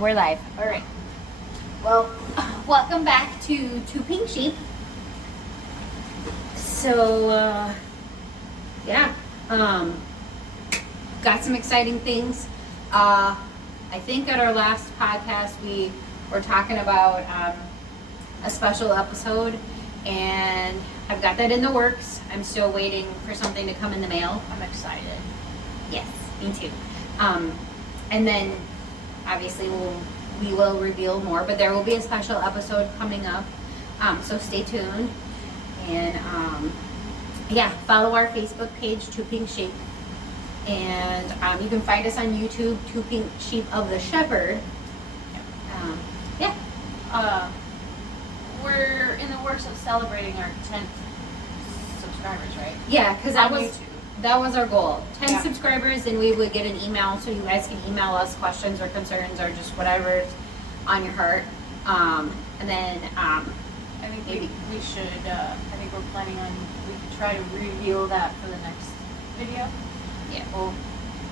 we're live. All right. Well, welcome back to Two Pink Sheep. So, yeah, got some exciting things. I think at our last podcast we were talking about a special episode, and I've got that in the works. I'm still waiting for something to come in the mail. I'm excited. Yes, me too. And then obviously we will reveal more, but there will be a special episode coming up. So stay tuned. And yeah, follow our Facebook page, Two Pink Sheep. And you can find us on YouTube, Two Pink Sheep of the Shepherd. Yeah. We're in the works of celebrating our 10th subscribers, right? Yeah, because that was our goal. 10 Yeah. subscribers, and we would get an email, so you guys can email us questions or concerns or just whatever's on your heart. And then I think maybe we should, I think we're planning on, we could try to reveal that for the next video. yeah, Well,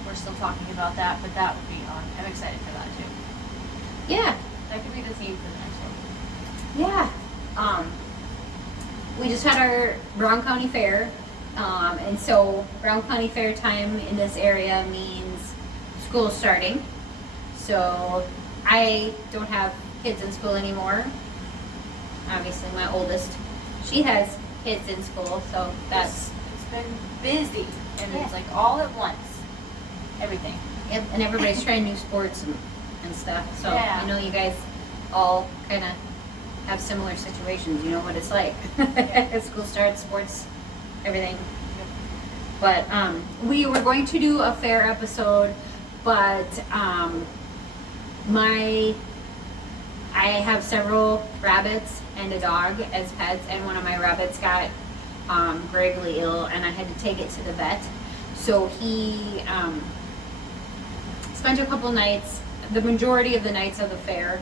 we're still talking about that, but that would be on. I'm excited for that too. yeah, That could be the theme for the next one. yeah. We just had our Brown County Fair, and so Brown County Fair time in this area means school starting. So I don't have kids in school anymore. Obviously, my oldest, she has kids in school, so that's It's been busy, and Yeah. it's like all at once. Everything. yep, and everybody's trying new sports and stuff. So Yeah. I know you guys all kind of have similar situations. You know what it's like. School starts, sports, everything. But we were going to do a fair episode, but I have several rabbits and a dog as pets, and one of my rabbits got gravely ill, and I had to take it to the vet. So he spent a couple nights, the majority of the nights of the fair,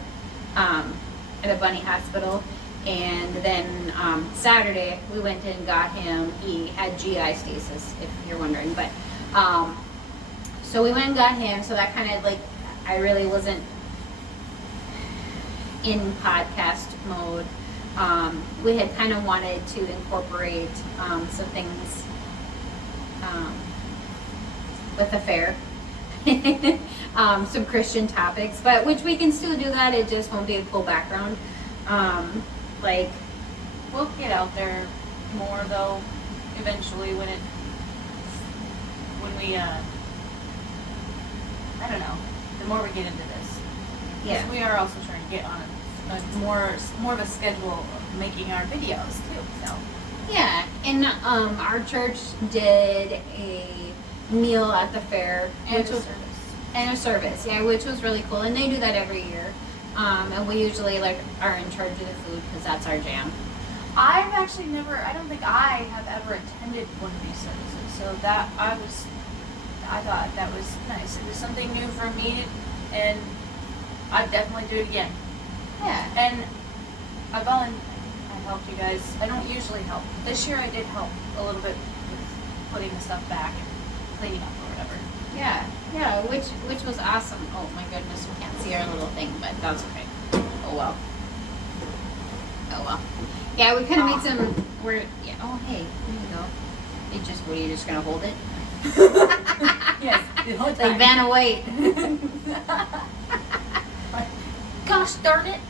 at a bunny hospital. And then Saturday we went and got him. He had GI stasis, if you're wondering. But so we went and got him. So that kind of like, I really wasn't in podcast mode. We had kind of wanted to incorporate some things with the fair. Some Christian topics, but which we can still do that. It just won't be a cool background. Like, We'll get out there more though, eventually when we I don't know, the more we get into this. yeah, Because we are also trying to get on a more of a schedule of making our videos too, so. yeah. And our church did a meal at the fair, And which a was service. and a service, yeah, which was really cool. And they do that every year. And we usually like are in charge of the food because that's our jam. I've actually never, I don't think I have ever attended one of these services, so that I thought that was nice. It was something new for me, and I'd definitely do it again. Yeah. And I helped you guys. I don't usually help. This year I did help a little bit with putting the stuff back and cleaning up or whatever. Yeah, which was awesome. Oh my goodness, you can't see our little thing, but that's okay. Oh well. Yeah, we kind of made some. Yeah. Oh hey, there you go. What are you just gonna hold it? Yes, the whole Like Vanna White. Gosh darn it!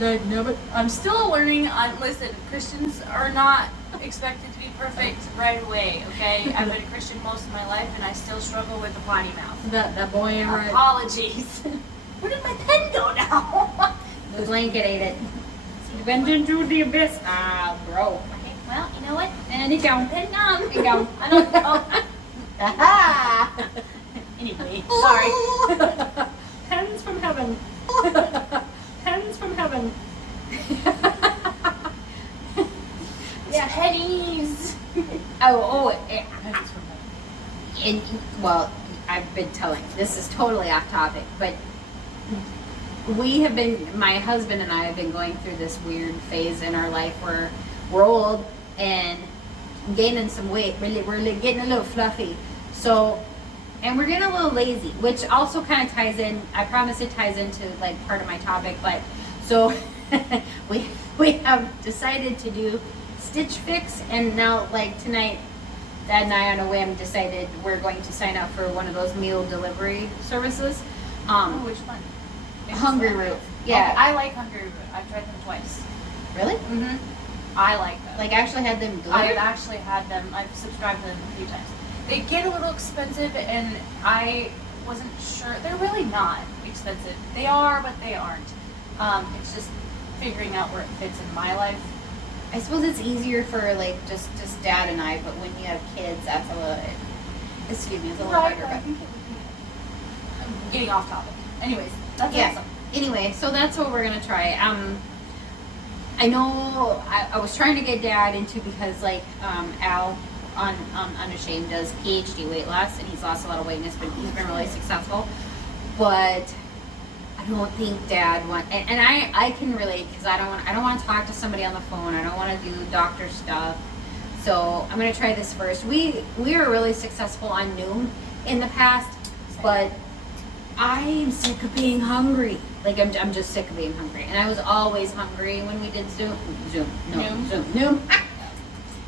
No, but I'm still learning. Listen, Christians are not expected to be perfect right away. Okay, I've been a Christian most of my life, and I still struggle with the potty mouth. that boy in red. Apologies. Where did my pen go now? The blanket ate it. It went into the abyss. Ah, bro. Okay, well, you know what? And it gone. Pen gone. It gone. I don't know. Aha! Anyway, sorry. Pens from heaven. Pens from heaven. Yeah, pennies. Pens from heaven. And, well, I've been telling. This is totally off topic, but my husband and I have been going through this weird phase in our life where we're old and gaining some weight. We're getting a little fluffy. So and we're getting a little lazy, which also kind of ties in. I promise it ties into like part of my topic, but so we have decided to do Stitch Fix, and now like tonight, Dad and I on a whim decided we're going to sign up for one of those meal delivery services. Which one? Hungry Root. Yeah, Okay, I like Hungry Root. I've tried them twice. really? Mm-hmm. I like them. Like actually had them I've delivered? actually had them. I've subscribed to them a few times. They get a little expensive, and I wasn't sure. They're really not expensive. They are, but they aren't. It's just figuring out where it fits in my life. I suppose it's easier for like just Dad and I, but when you have kids, that's a little. Excuse me, it's a little Right. harder. I But think it would be. I'm getting off topic. Anyways, that's yeah. awesome. Anyway, so that's what we're gonna try. I know I was trying to get Dad into because like Al on Unashamed does PhD weight loss, and he's lost a lot of weight and he's been really successful. But I don't think Dad and I can relate because I don't want to talk to somebody on the phone. I don't want to do doctor stuff. So I'm gonna try this first. We were really successful on Noom in the past, but I'm sick of being hungry. Like I'm just sick of being hungry, and I was always hungry when we did Noom.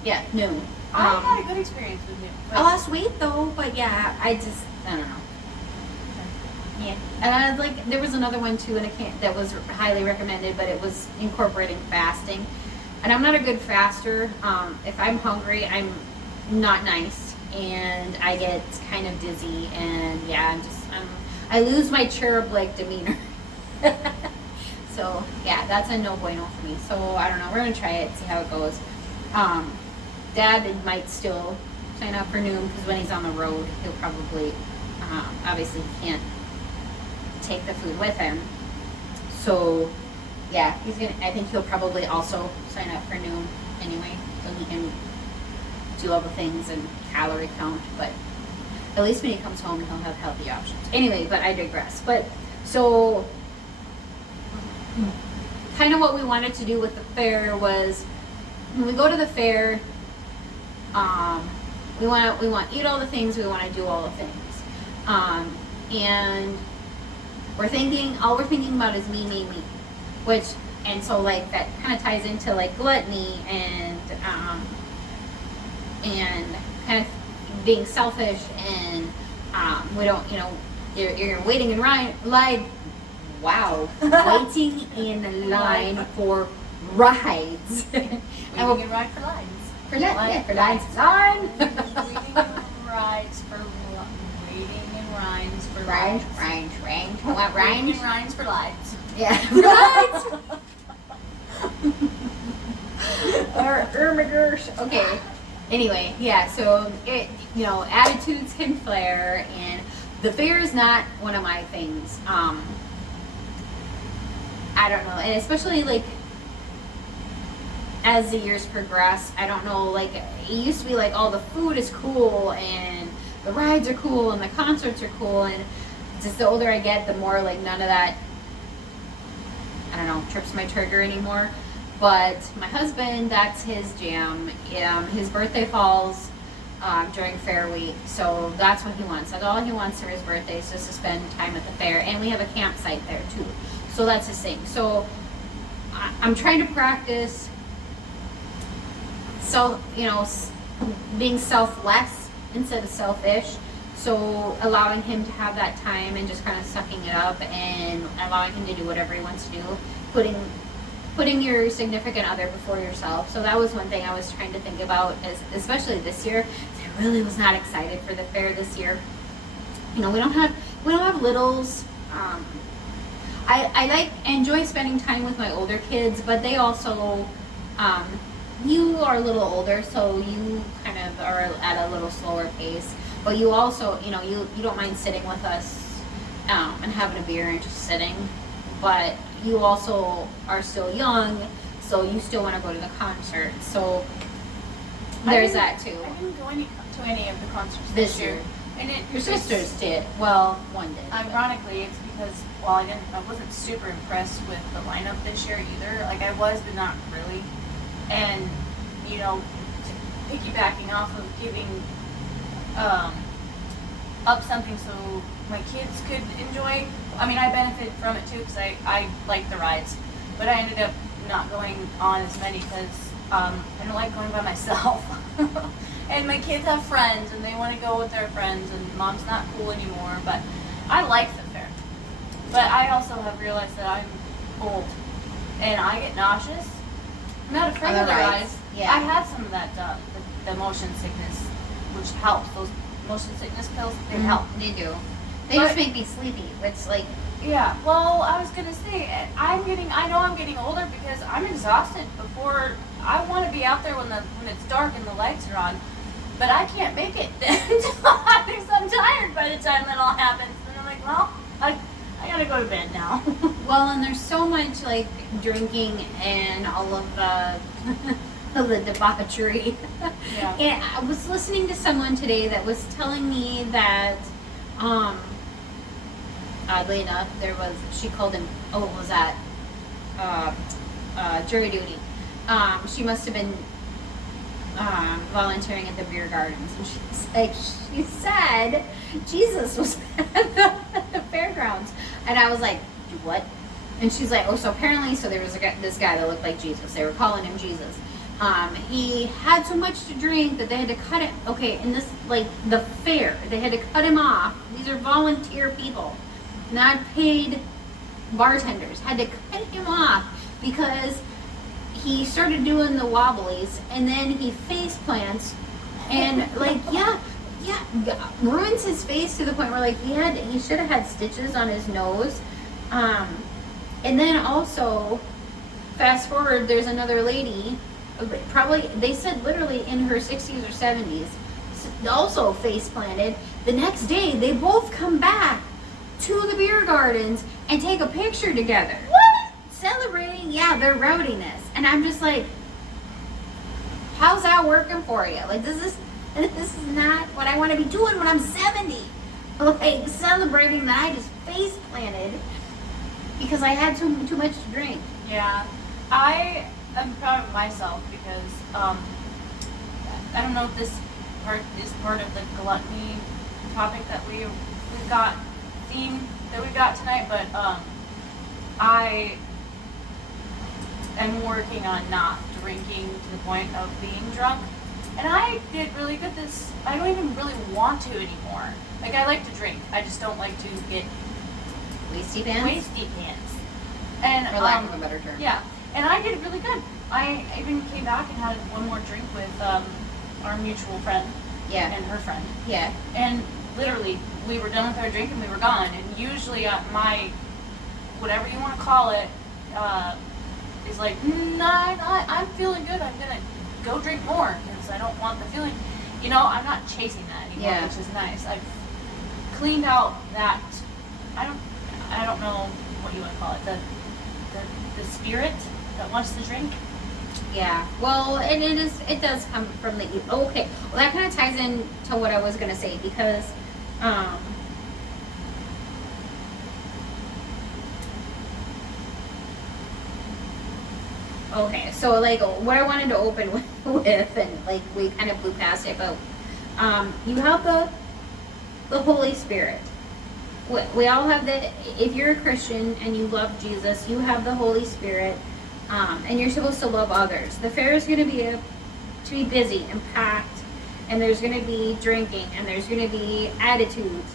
Yeah, Noom. I had a good experience with Noom. I lost weight though, but yeah, I don't know. Yeah, and I was like, there was another one too, and that was highly recommended, but it was incorporating fasting, and I'm not a good faster. If I'm hungry, I'm not nice, and I get kind of dizzy, and yeah, I lose my cherub-like demeanor. So yeah, that's a no bueno for me. So I don't know. We're gonna try it, see how it goes. Dad might still sign up for Noom because when he's on the road, he'll probably obviously he can't take the food with him. So yeah, I think he'll probably also sign up for Noom anyway, so he can do all the things and calorie count. But at least when he comes home, he'll have healthy options. Anyway, but I digress. But so kind of what we wanted to do with the fair was when we go to the fair, we want to eat all the things, we want to do all the things, and all we're thinking about is me, which, and so like that kind of ties into like gluttony and kind of being selfish, and we don't, you're waiting in line. Wow, waiting in line for rides. Waiting in line for lines. For lines. Line. Waiting in rides for waiting in lines for lines. Range. I want Waiting range. in lines for lines. Yeah, for lines. or my gosh. Okay. Anyway, yeah. So attitudes can flare, and the fair is not one of my things. I don't know, and especially like as the years progress, I don't know, like it used to be like, oh, the food is cool and the rides are cool and the concerts are cool, and just the older I get, the more like none of that, I don't know, trips my trigger anymore. But my husband, that's his jam. His birthday falls during fair week, so that's what he wants. That's all he wants for his birthday, is just to spend time at the fair, and we have a campsite there too. So that's his thing. So I'm trying to practice being selfless instead of selfish. So allowing him to have that time and just kind of sucking it up and allowing him to do whatever he wants to do. Putting your significant other before yourself. So that was one thing I was trying to think about, especially this year. I really was not excited for the fair this year. We don't have littles. I enjoy spending time with my older kids, but they also, you are a little older, so you kind of are at a little slower pace. But you also, you don't mind sitting with us and having a beer and just sitting. But you also are still young, so you still want to go to the concert. So there's that too. I didn't go to any of the concerts This year. And Your sisters did. Well, one did. Ironically, it's because I wasn't super impressed with the lineup this year either. Like I was, but not really. And piggybacking off of giving up something so my kids could enjoy. I mean, I benefited from it too because I like the rides, but I ended up not going on as many because I don't like going by myself. And my kids have friends and they want to go with their friends, and mom's not cool anymore. But I like the fair. But I also have realized that I'm old and I get nauseous. I'm not afraid of the rides. Yeah. I had some of that the motion sickness, which helps. Those motion sickness pills, they help. They do. They just make me sleepy. It's like, yeah. Well, I was gonna say I know I'm getting older because I'm exhausted before. I want to be out there when it's dark and the lights are on, but I can't make it until I'm tired by the time that all happens. And I'm like, well, I gotta go to bed now. well, and there's so much like drinking and all of the of the debauchery. Yeah. And I was listening to someone today that was telling me that, oddly enough, she called him, was that jury duty. She must have been volunteering at the beer gardens, and she said Jesus was at the fairgrounds, and I was like, what? And she's like, so apparently, there was this guy that looked like Jesus. They were calling him Jesus. He had so much to drink that they had to cut him. Okay, in this, like, the fair, they had to cut him off. These are volunteer people, not paid bartenders. Had to cut him off because he started doing the wobblies, and then he face plants, and like, ruins his face to the point where like he should have had stitches on his nose. And then also, fast forward, there's another lady, probably, they said literally in her 60s or 70s, also face planted. The next day, they both come back to the beer gardens and take a picture together. What? Celebrating, their rowdiness. And I'm just like, how's that working for you? Like, this is not what I want to be doing when I'm 70. Like, celebrating that I just face planted because I had too much to drink. Yeah, I am proud of myself because I don't know if this part is part of the gluttony topic that we've got theme that we got tonight, but I am working on not drinking to the point of being drunk, and I did really good this. I don't even really want to anymore. Like, I like to drink, I just don't like to get Wasty pants? And for lack of a better term. Yeah, and I did really good. I even came back and had one more drink with our mutual friend. Yeah. And her friend. Yeah. And literally, we were done with our drink and we were gone. And usually, my whatever you want to call it is like, I'm feeling good. I'm gonna go drink more because I don't want the feeling. You know, I'm not chasing that anymore, which is nice. I've cleaned out that. I don't know what you want to call it. The spirit that wants to drink. Yeah. Well, and it does come from the evil. Okay. Well, that kind of ties in to what I was gonna say because okay, so like what I wanted to open with and like we kind of blew past it, but you have the Holy Spirit. We all have the, if you're a Christian and you love Jesus, you have the Holy Spirit, and you're supposed to love others. The fair is going to be busy and packed, and there's going to be drinking, and there's going to be attitudes,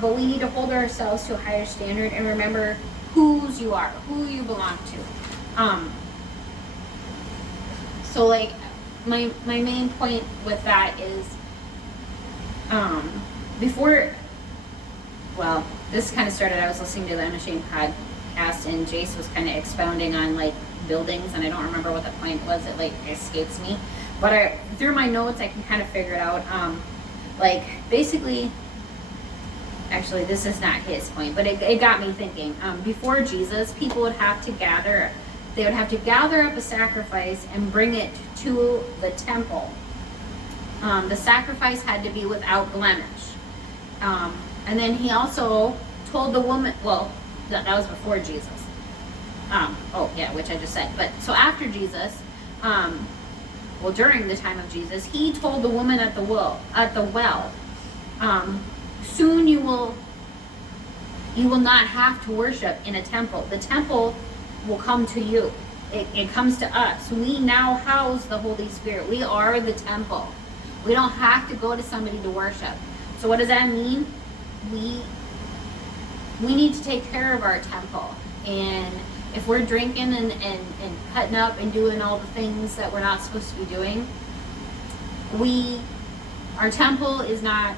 but we need to hold ourselves to a higher standard and remember whose you are, who you belong to. So like, my main point with that is, well, this kind of started, I was listening to the Unashamed podcast, and Jace was kind of expounding on, like, buildings, and I don't remember what the point was. It, like, escapes me. But through my notes, I can kind of figure it out. Like, basically, actually, this is not his point, but it got me thinking. Before Jesus, people would have to gather, up a sacrifice and bring it to the temple. The sacrifice had to be without blemish. And then he also told the woman, well, that was before Jesus. Which I just said. But so after Jesus, during the time of Jesus, he told the woman at the well, soon you will not have to worship in a temple. The temple will come to you. It comes to us. We now house the Holy Spirit. We are the temple. We don't have to go to somebody to worship. So what does that mean? We need to take care of our temple. And if we're drinking and cutting up and doing all the things that we're not supposed to be doing, our temple is not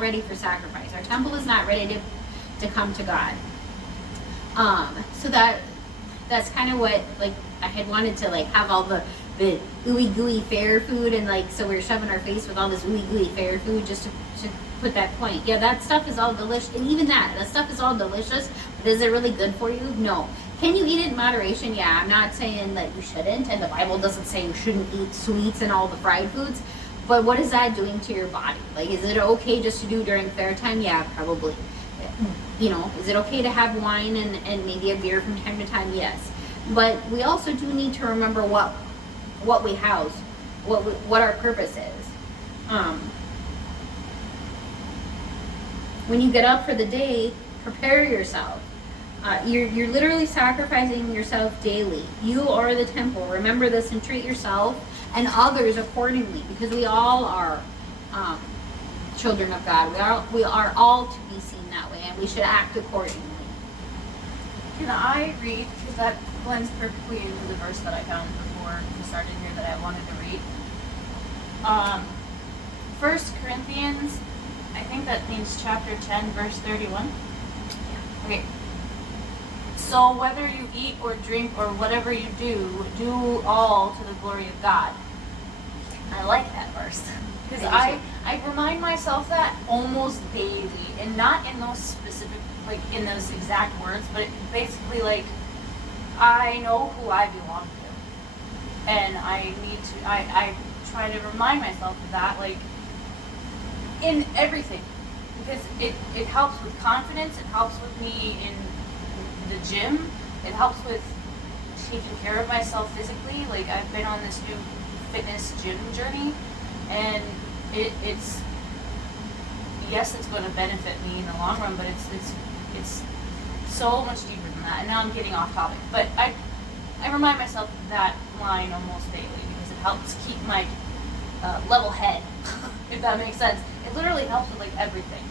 ready for sacrifice. Our temple is not ready to come to God. So that's kind of what, like, I had wanted to, like, have all the ooey gooey fair food, and, like, so we're shoving our face with all this ooey gooey fair food just to put that point. Yeah, that stuff is all delicious, and even that stuff is all delicious, but is it really good for you? No. Can you eat it in moderation? Yeah, I'm not saying that you shouldn't, and the Bible doesn't say you shouldn't eat sweets and all the fried foods, but what is that doing to your body? Like, is it okay just to do during fair time? Yeah, probably. You know, is it okay to have wine and maybe a beer from time to time? Yes. But we also do need to remember what we house, what our purpose is. When you get up for the day, prepare yourself. You're literally sacrificing yourself daily. You are the temple. Remember this and treat yourself and others accordingly, because we all are children of God. We are all to be seen that way, and we should act accordingly. Can I read? Because that blends perfectly into the verse that I found before we started here that I wanted to read. 1 Corinthians, I think that means chapter 10, verse 31. Okay. So whether you eat or drink or whatever you do all to the glory of God. I like that verse. Because I remind myself that almost daily, and not in those specific, like in those exact words, but basically, like, I know who I belong to, and I try to remind myself of that, like, in everything, because it helps with confidence, it helps with me in the gym, it helps with taking care of myself physically. Like, I've been on this new fitness gym journey, and it's yes, it's going to benefit me in the long run, but it's so much deeper than that. And now I'm getting off topic, but I remind myself of that line almost daily, because it helps keep my level head, if that makes sense. It literally helps with, like, everything,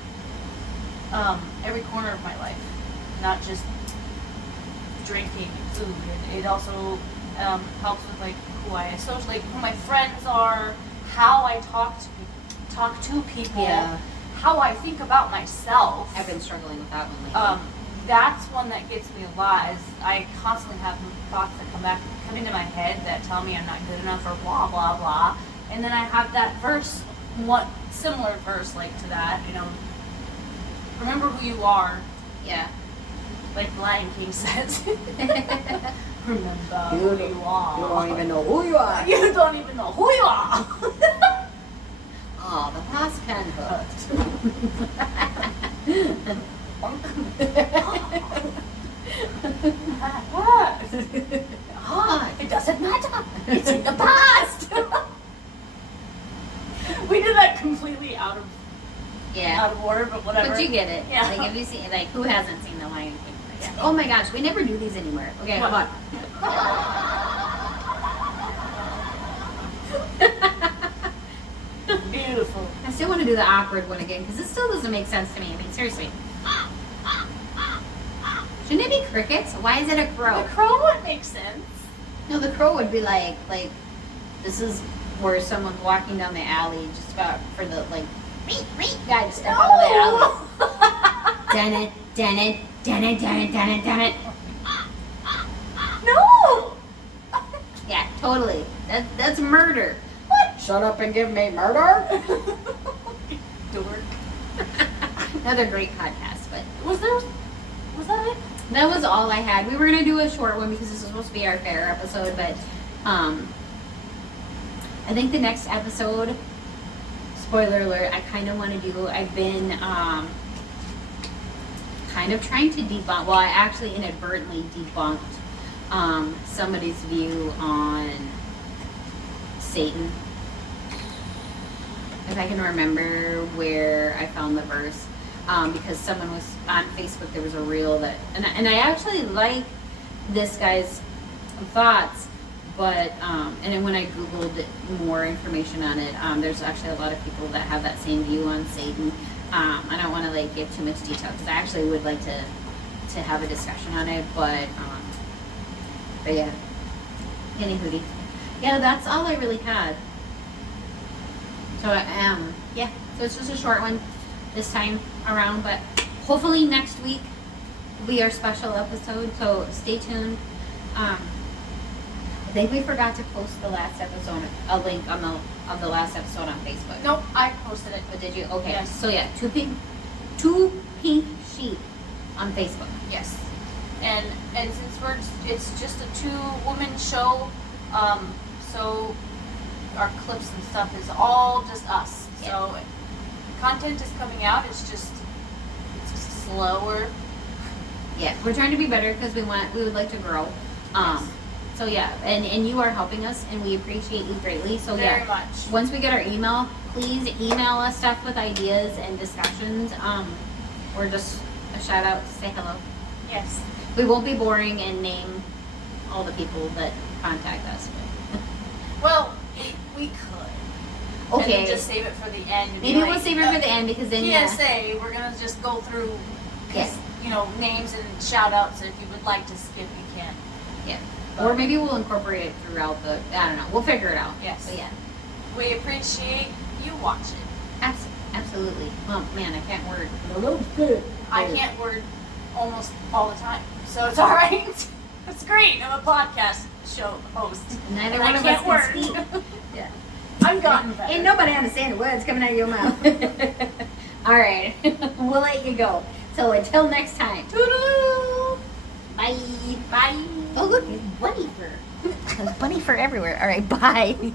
every corner of my life, not just drinking and food. It also helps with, like, who I associate, like, who my friends are, how I talk to people, Yeah. how I think about myself. I've been struggling with that one lately. That's one that gets me a lot. Is I constantly have thoughts that come into my head that tell me I'm not good enough or blah blah blah, and then I have that verse, one similar verse like to that. You know, remember who you are. Yeah. Like Lion King says. Remember You who you are. You don't even know who you are. You don't even know who you are. Oh, the past can hurt. It doesn't matter. It's in the past. We did that completely out of order, but whatever. But you get it. Yeah. Like, if you see, like, who hasn't seen the Lion King? Like, oh my gosh, we never do these anymore. Okay, hold on. Beautiful. I still want to do the awkward one again, because it still doesn't make sense to me. I mean, seriously. Shouldn't it be crickets? Why is it a crow? The crow would make sense. No, the crow would be like, this is where someone's walking down the alley just about for the, like, guy to step out of the alley. Dun it, dun it, dun it, dun it, dun it, dun it. No! Yeah, totally. That's murder. What? Shut up and give me murder? Dork. Another great podcast, but Was that it? that was all I had. We were gonna do a short one because this is supposed to be our fair episode, but I think the next episode, spoiler alert, I kind of want to do. I've been kind of trying to debunk. Well, I actually inadvertently debunked somebody's view on Satan. I've if I can remember where I found the verse. Because someone was on Facebook, there was a reel that, and I actually like this guy's thoughts, but and then when I googled more information on it, there's actually a lot of people that have that same view on Satan. I don't want to like give too much detail because I actually would like to have a discussion on it, but yeah, anywho, yeah, that's all I really had. So yeah, so it's just a short one this time around, but hopefully next week will be our special episode, so stay tuned. I think we forgot to post the last episode, a link of the last episode on Facebook. Nope, I posted it. But did you? Okay. Yes. So yeah, two pink sheep on Facebook. Yes. And since it's just a 2-woman show, so our clips and stuff is all just us. Yeah. So content is coming out. It's just slower. Yeah, we're trying to be better because we would like to grow. Yes. So yeah, and you are helping us, and we appreciate you greatly. So Very yeah, much. once we get our email, please email us stuff with ideas and discussions, or just a shout out to say hello. Yes. We won't be boring and name all the people that contact us. Well, we could. And Okay, then just save it for the end. and be maybe like, we'll save it for the end because then PSA, we're gonna just go through, Yes. names and shout outs. If you would like to skip, you can. yeah, or maybe we'll incorporate it throughout the. I don't know. We'll figure it out. Yes. But yeah. We appreciate you watching. Absolutely. Well, man, I can't word. I can't word almost all the time, so it's all right. It's great. I'm a podcast show host. Neither and one I of can't us can word. speak. Yeah. I'm gotten better. Ain't nobody understand the words coming out of your mouth. All right. We'll let you go. So until next time. Toodaloo. Bye. Bye. Oh, look, there's bunny fur. There's bunny fur everywhere. All right. Bye.